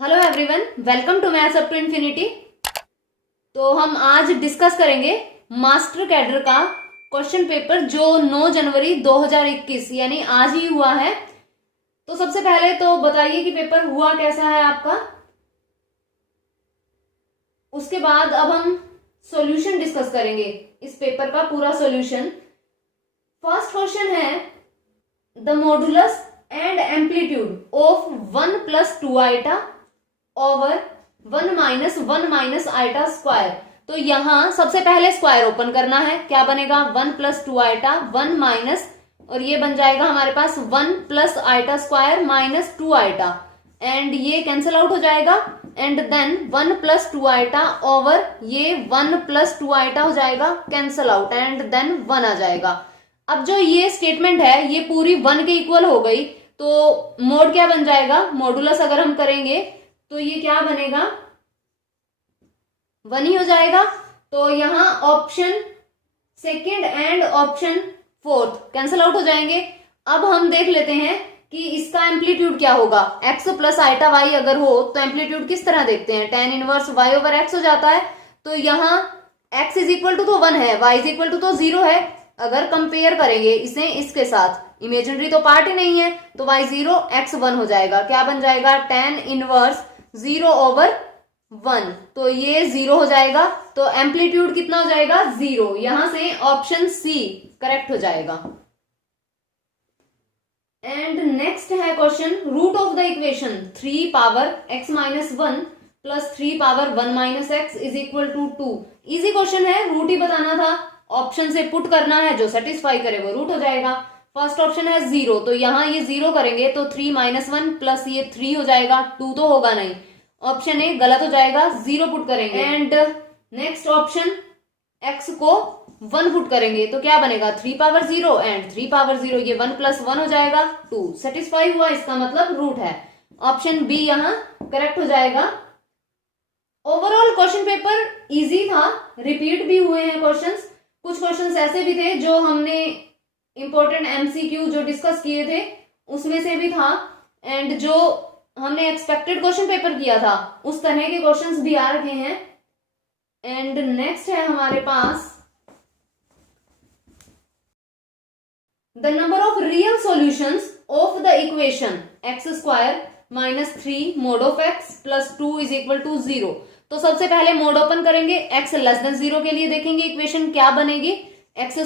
Hello everyone, welcome to maths up to infinity. तो हम आज डिस्कस करेंगे मास्टर कैडर का क्वेश्चन पेपर जो 9 जनवरी 2021 यानी आज ही हुआ है। तो सबसे पहले तो बताइए कि पेपर हुआ कैसा है आपका। उसके बाद अब हम सॉल्यूशन डिस्कस करेंगे, इस पेपर का पूरा सॉल्यूशन। फर्स्ट क्वेश्चन है the modulus and amplitude of 1 + 2 iota over 1 - 1 - iota square. तो यहां सबसे पहले स्क्वायर ओपन करना है। क्या बनेगा? 1 + 2 आइटा 1 माइनस, और ये बन जाएगा हमारे पास 1 + iota square minus 2 iota, and ये कैंसिल आउट हो जाएगा। एंड देन 1 + 2 आइटा ओवर ये 1 + 2 आइटा हो जाएगा कैंसिल आउट, एंड देन 1 आ जाएगा। अब जो ये स्टेटमेंट है ये पूरी 1 के इक्वल हो गई, तो मोड क्या बन जाएगा? मॉडुलस अगर हम करेंगे तो ये क्या बनेगा? 1 ही हो जाएगा। तो यहां option second and option fourth cancel out हो जाएंगे। अब हम देख लेते हैं कि इसका एम्पलीट्यूड क्या होगा। x + आइटा y अगर हो तो एम्पलीट्यूड किस तरह देखते हैं? tan इनवर्स y/x हो जाता है। तो यहां x = तो 1 है, y = तो 0 है। अगर कंपेयर करेंगे इसे इसके साथ, इमेजिनरी तो पार्ट ही नहीं है, तो y 0 x 1 हो जाएगा। क्या बन जाएगा? tan इनवर्स 0/1, तो ये 0 हो जाएगा। तो एम्पलीट्यूड कितना हो जाएगा? 0। यहां से ऑप्शन सी करेक्ट हो जाएगा। एंड नेक्स्ट है question root of the equation 3 power x - 1 + 3 power 1 - x = 2। Easy question है, रूट ही बताना था। ऑप्शन से पुट करना है, जो सेटिस्फाई करे वो रूट हो जाएगा। फर्स्ट ऑप्शन है 0, तो यहां ये 0 करेंगे तो 3 - 1 प्लस ये 3 हो जाएगा, 2 तो होगा नहीं। ऑप्शन ए गलत हो जाएगा, 0 पुट करेंगे। एंड नेक्स्ट ऑप्शन x को 1 पुट करेंगे तो क्या बनेगा? 3 पावर 0 एंड 3 पावर 0, ये 1 + 1 हो जाएगा 2। सेटिस्फाई हुआ, इसका मतलब रूट है। ऑप्शन बी यहां करेक्ट हो जाएगा। ओवरऑल क्वेश्चन पेपर इजी था, रिपीट भी हुए हैं क्वेश्चंस। कुछ क्वेश्चंस ऐसे भी थे जो हमने इंपॉर्टेंट एमसीक्यू जो डिस्कस किए थे उसमें से भी था, एंड जो हमने एक्सपेक्टेड क्वेश्चन पेपर किया था उस तरह के क्वेश्चंस भी आ रखे हैं। एंड नेक्स्ट है हमारे पास the number of real solutions of the equation x² - 3 mod of x + 2 = 0। तो सबसे पहले मोड ओपन करेंगे, x < 0 के लिए देखेंगे इक्वेशन क्या बनेगी। x²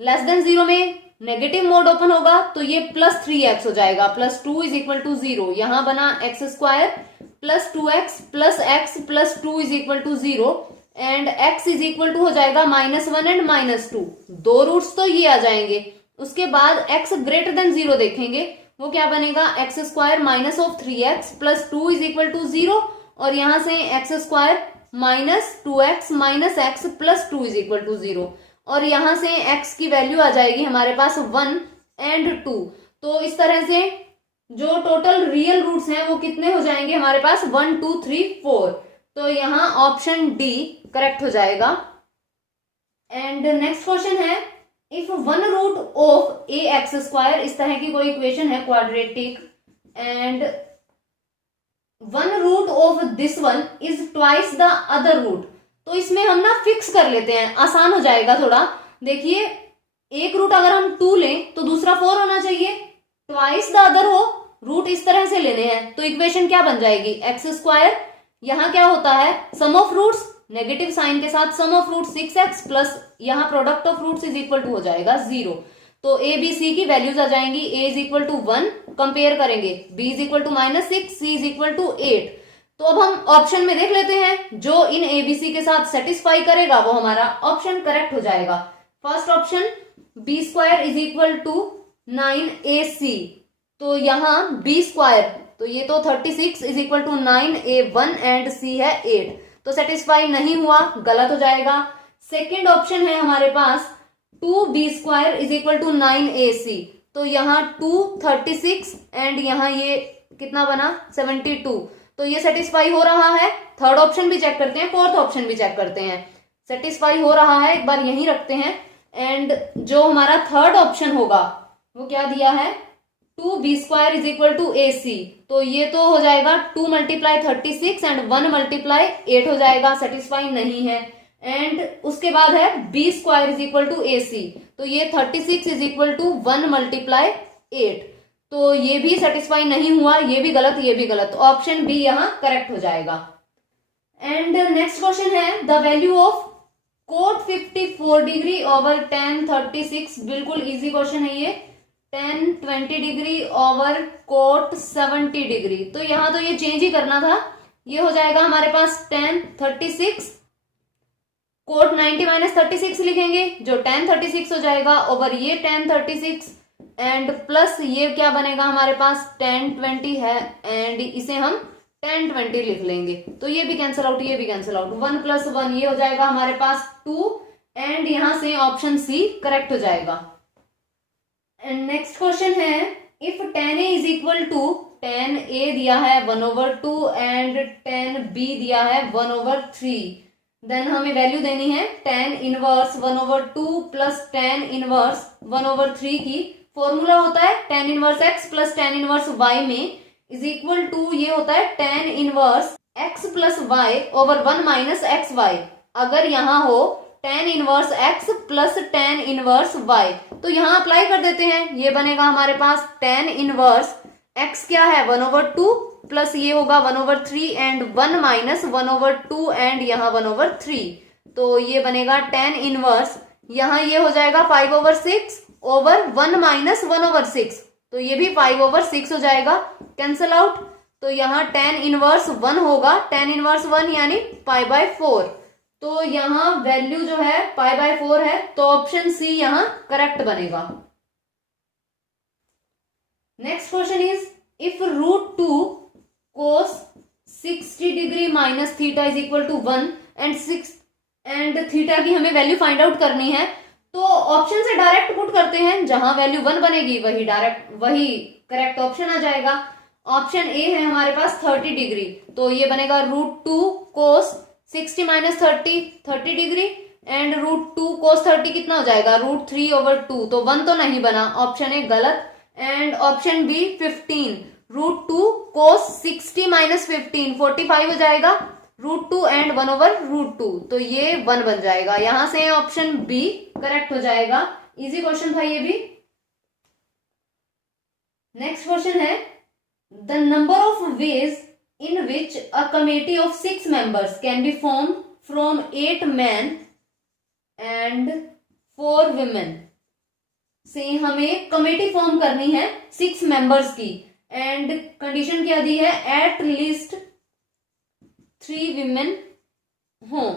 < 0 में नेगेटिव मोड ओपन होगा तो ये +3x हो जाएगा, +2 = 0। यहां बना x² + 2x + x + 2 = 0, and x = हो जाएगा -1 एंड -2। दो रूट्स तो ये आ जाएंगे। उसके बाद x > 0 देखेंगे, वो क्या बनेगा? x² - 3x + 2 = 0, और यहां से x² - 2x - x + 2 = 0, और यहां से x की वैल्यू आ जाएगी हमारे पास 1 एंड 2। तो इस तरह से जो टोटल रियल रूट्स हैं वो कितने हो जाएंगे हमारे पास? 1 2 3 4। तो यहां ऑप्शन डी करेक्ट हो जाएगा। एंड नेक्स्ट क्वेश्चन है इफ 1 रूट ऑफ ax², इस तरह की कोई इक्वेशन है quadratic, and 1 root of this one is twice the other root. तो इसमें हम ना फिक्स कर लेते हैं, आसान हो जाएगा थोड़ा। देखिए, एक रूट अगर हम 2 लें तो दूसरा 4 होना चाहिए, ट्वाइस द अदर हो, रूट इस तरह से लेने हैं, तो इक्वेशन क्या बन जाएगी? x², यहां क्या होता है? सम ऑफ रूट्स, नेगेटिव साइन के साथ सम ऑफ रूट 6x प्लस यहां प्रोडक्ट ऑफ रूट्स = हो जाएगा 0। तो ए बी सी की वैल्यूज आ जाएंगी, a = 1 कंपेयर करेंगे, b = -6, c = 8। तो अब हम ऑप्शन में देख लेते हैं, जो इन एबीसी के साथ सेटिस्फाई करेगा वो हमारा ऑप्शन करेक्ट हो जाएगा। फर्स्ट ऑप्शन b² = 9ac, तो यहां b², तो ये तो 36 = 9a1 एंड c है 8, तो सेटिस्फाई नहीं हुआ, गलत हो जाएगा। सेकेंड ऑप्शन है हमारे पास 2b² = 9ac, तो यहां 2 36 एंड यहां ये कितना बना? 72, तो ये सेटिस्फाई हो रहा है। थर्ड ऑप्शन भी चेक करते हैं, फोर्थ ऑप्शन भी चेक करते हैं, सेटिस्फाई हो रहा है, एक बार यहीं रखते हैं। एंड जो हमारा थर्ड ऑप्शन होगा वो क्या दिया है? 2b² is equal to AC। तो ये तो हो जाएगा 2 मल्टीप्लाई 36 एंड 1 मल्टीप्लाई 8 हो जाएगा, सेटिस्फाई नहीं है। एंड उसके बाद है b² is equal to AC। तो ये 36 इज इक्वल टू 1 मल्टीप्लाई 8। तो ये भी सेटिस्फाई नहीं हुआ, ये भी गलत, ये भी गलत। ऑप्शन बी यहाँ करेक्ट हो जाएगा। एंड नेक्स्ट क्वेश्चन है the value of cot 54 degree over tan 36। बिल्कुल इजी क्वेश्चन है ये। tan 20 degree over cot 70 degree. तो यहां तो ये चेंज ही करना था। ये हो जाएगा हमारे पास tan 36 कोट 90 माइनस 36 लिखेंगे जो tan 36 हो जाएगा ओवर ये tan 36 एंड प्लस ये क्या बनेगा हमारे पास tan 20 है एंड इसे हम tan 20 लिख लेंगे। तो ये भी कैंसिल आउट, ये भी कैंसिल आउट। 1 प्लस 1 ये हो जाएगा हमारे पास 2 एंड यहां से ऑप्शन सी करेक्ट हो जाएगा। एंड नेक्स्ट क्वेश्चन है if tan A is equal to tan A दिया है 1/2 एंड tan B दिया है 1/3। देन हमें वैल्यू देनी है tan inverse 1/2 plus tan inverse 1/3 की। फॉर्मूला होता है tan inverse x plus tan inverse y में इज इक्वल टू ये होता है tan inverse x plus y over 1 minus x y. अगर यहाँ हो tan inverse x plus tan inverse y तो यहाँ अप्लाई कर देते हैं। ये बनेगा हमारे पास tan इनवर्स x क्या है 1/2 प्लस ये होगा 1/3 एंड 1 माइनस 1/2 एंड यहाँ 1/3। तो ये बनेगा tan इनवर्स, यहाँ ये हो जाएगा 5/6 ओवर 1 माइनस 1/6। तो ये भी 5/6 हो जाएगा, कैंसल आउट। तो यहाँ tan इनवर्स 1 होगा, tan इनवर्स 1 यानी π/4। तो यहाँ वैल्यू जो है π/4 है, तो ऑप्शन सी यहाँ करेक्ट बनेगा। Next question is if √2 cos 60 degree minus theta is equal to 1 and theta की हमें वैल्यू फाइंड आउट करनी है। तो ऑप्शन से डायरेक्ट पुट करते हैं, जहां वैल्यू 1 बनेगी वही करेक्ट ऑप्शन आ जाएगा। ऑप्शन ए है हमारे पास 30 डिग्री। तो ये बनेगा √2 cos 60 minus 30 degree and √2 cos 30 कितना हो जाएगा √3/2। तो 1 तो नहीं बना, ऑप्शन ए गलत। एंड ऑप्शन बी 15 √2 cos 60 माइनस 15 45 हो जाएगा, √2 एंड 1/√2। तो ये 1 बन जाएगा। यहां से ऑप्शन बी करेक्ट हो जाएगा। इजी क्वेश्चन था ये भी। नेक्स्ट क्वेश्चन है the number of ways in which a committee of 6 members can be form from 8 men and 4 women। से हमें कमेटी फॉर्म करनी है 6 members की एंड कंडीशन क्या दी है एट लीस्ट 3 women हों।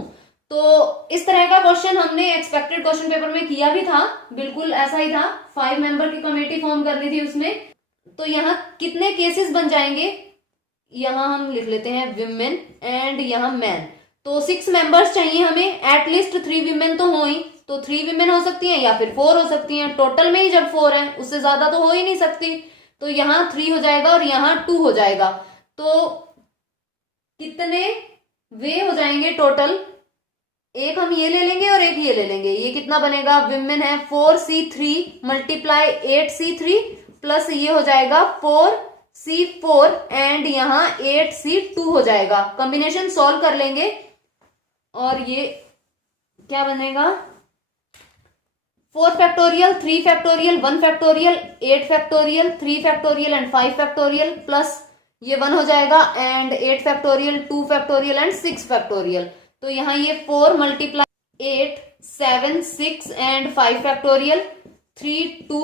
तो इस तरह का क्वेश्चन हमने एक्सपेक्टेड क्वेश्चन पेपर में किया भी था, बिल्कुल ऐसा ही था। 5 मेंबर की कमेटी फॉर्म करनी थी उसमें। तो यहाँ कितने केसेस बन जाएंगे, यहाँ हम लिख लेते हैं विमेन एंड यहाँ मैन। तो 6 मेंबर्स चाहिए हमें, एटलीस्ट 3 विमेन तो हो ही। तो 3 विमेन हो सकती हैं या फिर 4 हो सकती हैं। टोटल में ही जब 4 है उससे ज्यादा तो हो ही नहीं सकती। तो यहाँ 3 हो जाएगा और यहाँ 2 हो जाएगा। तो कितने वे हो जाएंगे टोटल, एक हम ये ले लेंगे और एक ये ले लेंगे। ये कितना बनेगा, विमेन है 4C3 मल्टीप्लाई 8C3 प्लस ये हो जाएगा 4C4 एंड यहाँ 8C2 हो जाएगा। कॉम्बिनेशन सॉल्व कर लेंगे और ये क्या बनेगा 4 factorial 3 factorial 1 factorial 8 factorial 3 factorial and 5 factorial plus ये 1 हो जाएगा and 8 factorial 2 factorial and 6 factorial. तो यहाँ ये 4 मल्टीप्लाई 8 7 6 एंड 5 फैक्टोरियल 3 2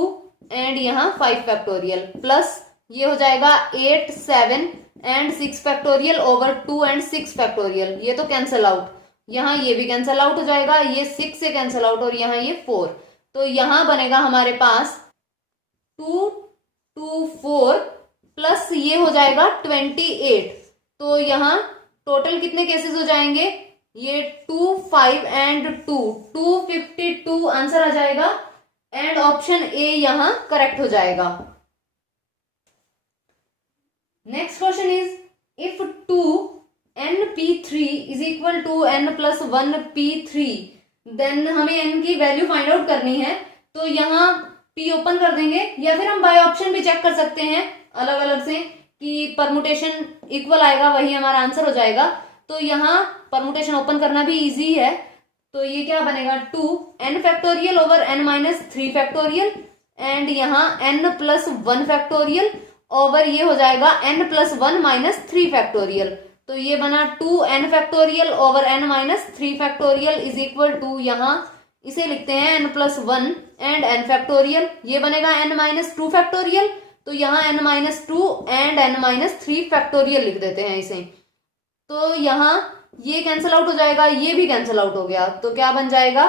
एंड यहाँ 5 फैक्टोरियल प्लस ये हो जाएगा 8 7 and 6 factorial over 2 and 6 factorial. ये तो कैंसल आउट, यहाँ ये भी कैंसल आउट हो जाएगा, ये 6 से कैंसल आउट और यहाँ ये 4। तो यहाँ बनेगा हमारे पास 2 2 4 प्लस ये हो जाएगा 28। तो यहाँ टोटल कितने केसेस हो जाएंगे, ये 2 5 एंड 2 252 आंसर आ जाएगा एंड ऑप्शन ए यहां करेक्ट हो जाएगा। Next question is if 2np3 is equal to n plus 1p3 then हमें n की वैल्यू फाइंड आउट करनी है। तो यहाँ P ओपन कर देंगे, या फिर हम बाय ऑप्शन भी चेक कर सकते हैं अलग अलग से कि परमुटेशन इक्वल आएगा, वही हमारा आंसर हो जाएगा। तो यहाँ परमुटेशन ओपन करना भी इजी है। तो ये क्या बनेगा 2n factorial over n minus 3 factorial, and यहाँ n प्लस 1 फैक्टोरियल ओवर ये हो जाएगा n प्लस 1 माइनस 3 फैक्टोरियल। तो ये बना 2n factorial over n minus 3 factorial is equal to, यहाँ इसे लिखते हैं n plus 1 and n factorial, ये बनेगा n माइनस 2 फैक्टोरियल। तो यहाँ n minus 2 and n minus 3 factorial लिख देते हैं इसे। तो यहाँ ये कैंसिल आउट हो जाएगा, ये भी कैंसिल आउट हो गया। तो क्या बन जाएगा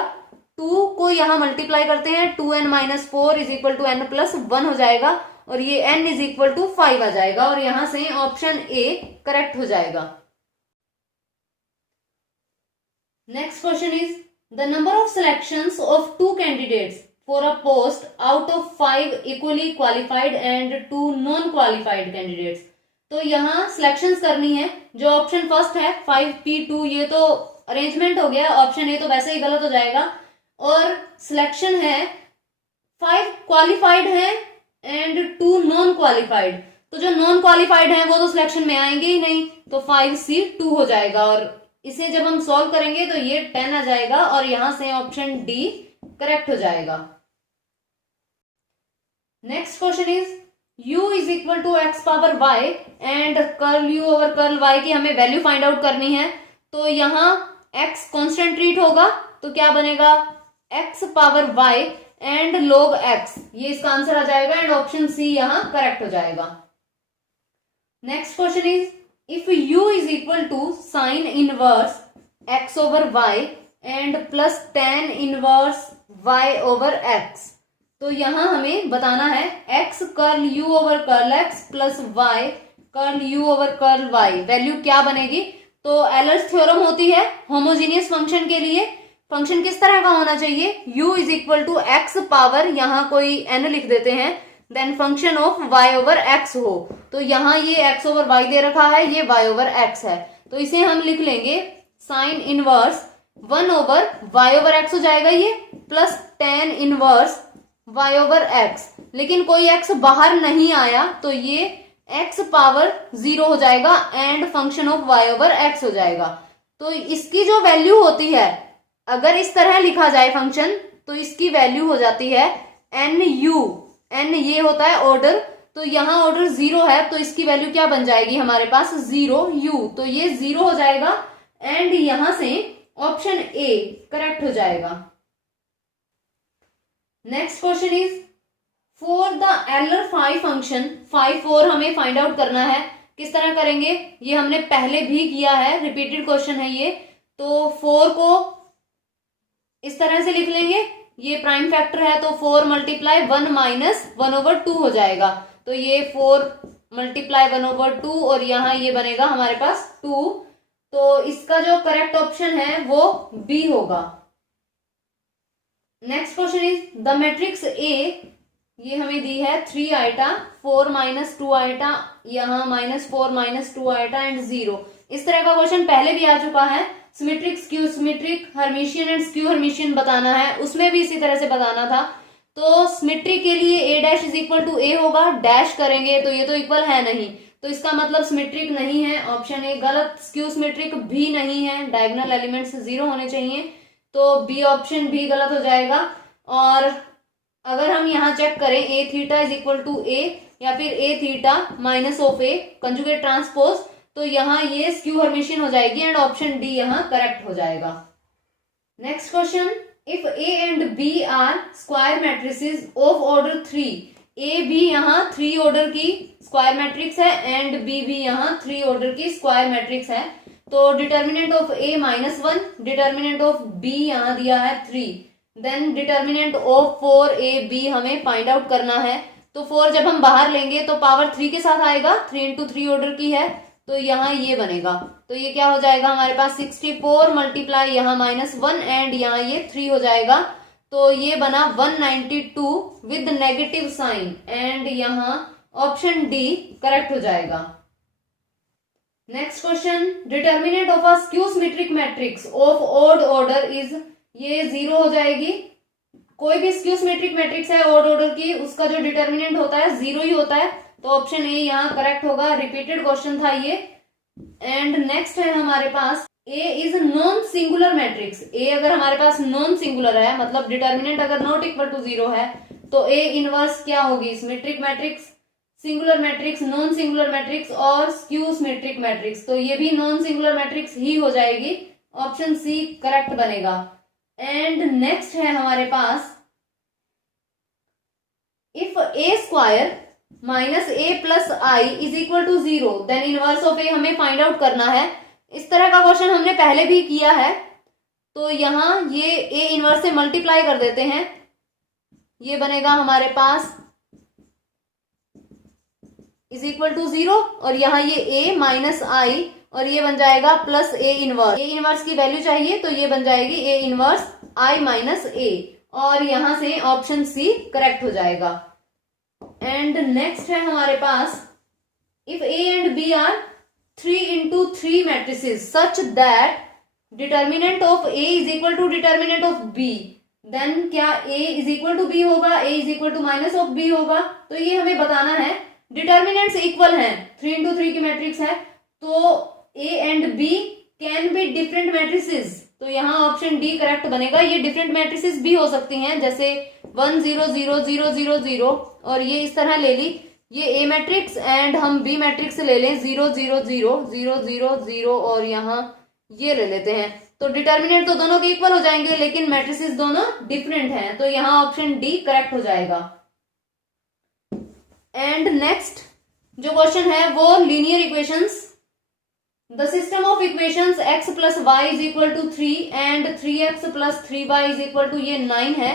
2 को यहाँ मल्टीप्लाई करते हैं, 2n minus 4 is equal to n plus 1 हो जाएगा, और ये n इज इक्वल टू 5 आ जाएगा, और यहां से ऑप्शन ए करेक्ट हो जाएगा। Next question is the number of selections of 2 candidates for a post out of 5 equally qualified and 2 non qualified candidates. तो यहाँ सिलेक्शंस करनी है। जो ऑप्शन फर्स्ट है 5p2, ये तो अरेंजमेंट हो गया, ऑप्शन ए तो वैसे ही गलत हो जाएगा। और सिलेक्शन है 5 क्वालिफाइड है एंड 2 नॉन क्वालिफाइड। तो जो नॉन क्वालिफाइड है वो तो सिलेक्शन में आएंगे ही नहीं, तो 5c2 हो जाएगा। और इसे जब हम सॉल्व करेंगे तो ये 10 आ जाएगा, और यहां से ऑप्शन डी करेक्ट हो जाएगा। Next question is u is equal to x power y and curl u over curl y की हमें वैल्यू फाइंड आउट करनी है। तो यहाँ x कॉन्स्टेंट ट्रीट होगा, तो क्या बनेगा x power y and log x, ये इसका आंसर आ जाएगा, एंड ऑप्शन सी यहाँ करेक्ट हो जाएगा। Next question is if u is equal to sine inverse x over y and plus tan inverse y over x। तो यहां हमें बताना है x curl u over curl x plus y curl u over curl y, value क्या बनेगी। तो एलर्स theorem होती है होमोजीनियस फंक्शन के लिए, फंक्शन किस तरह का होना चाहिए, u is equal to x power, यहाँ कोई n लिख देते हैं, then function of y over x हो। तो यहाँ ये x ओवर y दे रखा है, ये y ओवर x है, तो इसे हम लिख लेंगे sine inverse 1 over y over x हो जाएगा ये, plus tan inverse y over x। लेकिन कोई x बाहर नहीं आया, तो ये x पावर 0 हो जाएगा and function of y over x हो जाएगा। तो इसकी जो वैल्यू होती है, अगर इस तरह लिखा जाए फंक्शन, तो इसकी वैल्यू हो जाती है nu, n ये होता है ऑर्डर, तो यहाँ ऑर्डर 0 है, तो इसकी वैल्यू क्या बन जाएगी हमारे पास 0u, तो ये 0 हो जाएगा, एंड यहां से ऑप्शन ए करेक्ट हो जाएगा। Next question is for the Euler phi function 5 हमें फाइंड आउट करना है। किस तरह करेंगे, ये हमने पहले भी किया है, रिपीटेड क्वेश्चन है ये। तो 4 को इस तरह से लिख लेंगे, ये प्राइम फैक्टर है, तो 4 मल्टीप्लाई 1 माइनस 1 ओवर 2 हो जाएगा। तो ये 4 मल्टीप्लाई 1 ओवर 2, और यहाँ ये बनेगा हमारे पास 2। तो इसका जो करेक्ट ऑप्शन है वो बी होगा। Next question is the matrix A, ये हमें दी है 3 आइटा 4 माइनस 2 आइटा, यहाँ माइनस 4 माइनस 2 आइटा एंड 0। इस तरह का क्वेश्चन पहले भी आ चुका है। Symmetric, skew symmetric, Hermitian and skew Hermitian बताना है, उसमें भी इसी तरह से बताना था। तो सिमेट्रिक के लिए ए डैश इज इक्वल टू ए होगा, डैश करेंगे तो ये तो इक्वल है नहीं, तो इसका मतलब सिमेट्रिक नहीं है, ऑप्शन ए गलत। स्क्यू सिमेट्रिक भी नहीं है, डायगोनल एलिमेंट्स 0 होने चाहिए, तो बी ऑप्शन भी गलत हो जाएगा। और अगर हम यहाँ चेक करें A theta is equal to A, या फिर A theta minus of A conjugate transpose, तो यहाँ ये स्क्यू हर्मिशियन हो जाएगी, एंड ऑप्शन डी यहाँ करेक्ट हो जाएगा। Next question, if A and B are square matrices of order 3, A भी यहाँ 3 ऑर्डर की स्क्वायर मैट्रिक्स है, एंड बी भी यहाँ 3 ऑर्डर की स्क्वायर मैट्रिक्स है, तो determinant of A -1, determinant of B यहाँ दिया है 3, देन डिटर्मिनेंट ऑफ 4ab हमें फाइंड आउट करना है। तो 4 जब हम बाहर लेंगे तो पावर 3 के साथ आएगा, 3 इंटू 3 ऑर्डर की है, तो यहाँ ये बनेगा। तो ये क्या हो जाएगा हमारे पास 64 मल्टीप्लाई यहाँ -1 एंड यहाँ ये 3 हो जाएगा, तो ये बना 192 विद नेगेटिव साइन, एंड यहाँ ऑप्शन डी करेक्ट हो जाएगा। Next question, determinant of a skew symmetric matrix of odd order is, ये 0 हो जाएगी, कोई भी स्क्यू सिमेट्रिक मैट्रिक्स है ऑड ऑर्डर की, उसका जो डिटर्मिनेंट होता है 0 ही होता है, तो ऑप्शन ए यहाँ करेक्ट होगा। रिपीटेड क्वेश्चन था ये। एंड नेक्स्ट है हमारे पास ए इज नॉन सिंगुलर मैट्रिक्स। ए अगर हमारे पास नॉन सिंगुलर है, मतलब डिटर्मिनेंट अगर नॉट इक्वल टू 0 है, तो ए इनवर्स क्या होगी? Symmetric matrix, singular matrix, non singular matrix और स्क्यू सिमेट्रिक मैट्रिक्स। तो ये भी नॉन सिंगुलर मैट्रिक्स ही हो जाएगी। ऑप्शन सी करेक्ट बनेगा। एंड नेक्स्ट है हमारे पास if A square minus A plus I is equal to 0 then inverse of A हमें फाइंड आउट करना है। इस तरह का क्वेश्चन हमने पहले भी किया है, तो यहां ये ए इनवर्स से मल्टीप्लाई कर देते हैं। ये बनेगा हमारे पास इज इक्वल टू 0 और यहाँ ये ए माइनस आई और ये बन जाएगा plus A inverse. A inverse की वैल्यू चाहिए तो ये बन जाएगी ए इनवर्स आई माइनस ए, और यहां से ऑप्शन सी करेक्ट हो जाएगा। एंड नेक्स्ट है हमारे पास if A and B are 3x3 matrices such that determinant of A is equal to determinant of B, then क्या A is equal to B होगा, A is equal to minus of B होगा? तो ये हमें बताना है। Determinants equal हैं, 3x3 की मैट्रिक्स है, तो A and B can be different matrices, तो यहाँ ऑप्शन डी करेक्ट बनेगा। ये डिफरेंट मैट्रिसेस भी हो सकती हैं, जैसे 1 0 0 0 0 0 और ये इस तरह ले ली, ये ए मैट्रिक्स एंड हम बी मैट्रिक्स ले लें 0 0 0 0 0 0 और यहाँ ये ले लेते हैं। तो डिटर्मिनेंट तो दोनों के इक्वल हो जाएंगे, लेकिन मैट्रिसेस दोनों डिफरेंट हैं, तो यहाँ ऑप्शन डी करेक्ट हो जाएगा। एंड नेक्स्ट जो क्वेश्चन है वो linear equations. The system of equations x plus y is equal to 3 and 3x plus 3y is equal to ये 9 है।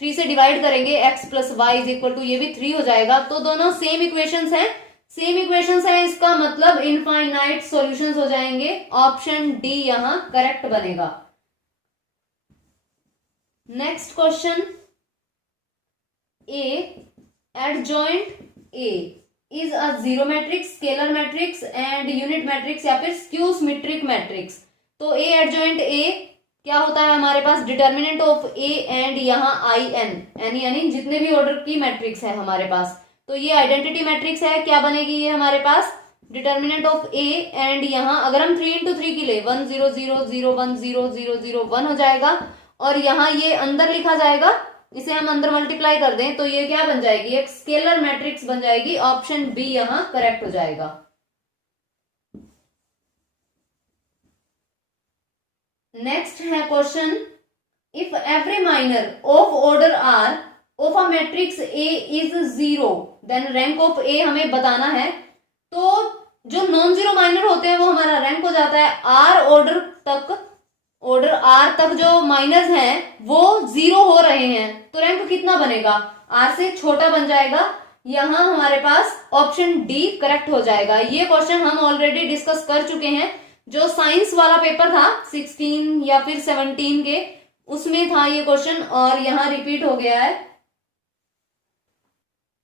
3 से डिवाइड करेंगे x plus y is equal to ये भी 3 हो जाएगा। तो दोनों सेम इक्वेशंस हैं, सेम इक्वेशंस है, इसका मतलब इनफाइनाइट सॉल्यूशंस हो जाएंगे। ऑप्शन डी यहां करेक्ट बनेगा। Next question A adjoint A is a zero matrix, scalar matrix and unit matrix या फिर स्क्यू सिमेट्रिक मैट्रिक्स। तो ए एडजॉइंट ए क्या होता है हमारे पास? डिटर्मिनेंट ऑफ ए एंड यहाँ आई एन यानी जितने भी ऑर्डर की मैट्रिक्स है हमारे पास, तो ये आइडेंटिटी मैट्रिक्स है। क्या बनेगी ये हमारे पास? डिटर्मिनेंट ऑफ ए एंड यहाँ अगर हम 3x3 की ले 1 0 0 0 1 0 0 0 1 हो जाएगा, और यहाँ ये अंदर लिखा जाएगा, इसे हम अंदर मल्टीप्लाई कर दें तो ये क्या बन जाएगी? एक स्केलर मैट्रिक्स बन जाएगी। ऑप्शन बी यहां करेक्ट हो जाएगा। नेक्स्ट है question if every minor of order r of a matrix A is 0 then rank of A हमें बताना है। तो जो नॉन जीरो माइनर होते हैं वो हमारा रैंक हो जाता है। आर ऑर्डर आर तक जो माइनर्स हैं वो 0 हो रहे हैं, तो रैंक कितना बनेगा? आर से छोटा बन जाएगा। यहां हमारे पास ऑप्शन डी करेक्ट हो जाएगा। ये क्वेश्चन हम ऑलरेडी डिस्कस कर चुके हैं, जो साइंस वाला पेपर था 16 या फिर 17 के, उसमें था ये क्वेश्चन और यहां रिपीट हो गया है।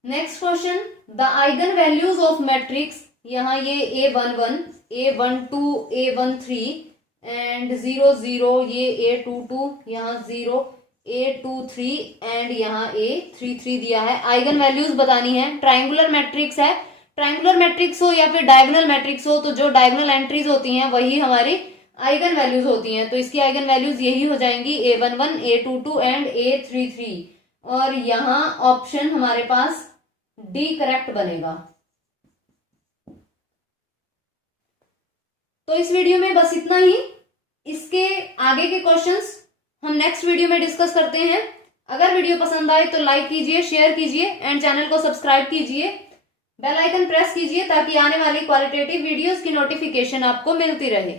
Next question the eigen values of matrix, यहाँ ये A11 A12 A13 एंड 0 0 ये A22 यहाँ 0 A23 एंड यहाँ A33 दिया है। आइगन वैल्यूज बतानी है। ट्राइंगुलर मैट्रिक्स है, ट्राइंगुलर मैट्रिक्स हो या फिर डायगोनल मैट्रिक्स हो, तो जो डायगोनल एंट्रीज होती हैं वही हमारी आइगन वैल्यूज होती हैं। तो इसकी आइगन वैल्यूज यही हो जाएंगी A11 A22 एंड A33, और यहाँ ऑप्शन हमारे पास डी करेक्ट बनेगा। तो इस वीडियो में बस इतना ही। इसके आगे के क्वेश्चंस हम नेक्स्ट वीडियो में डिस्कस करते हैं। अगर वीडियो पसंद आए तो लाइक कीजिए, शेयर कीजिए एंड चैनल को सब्सक्राइब कीजिए। बेल आइकन प्रेस कीजिए ताकि आने वाली क्वालिटेटिव वीडियोस की नोटिफिकेशन आपको मिलती रहे।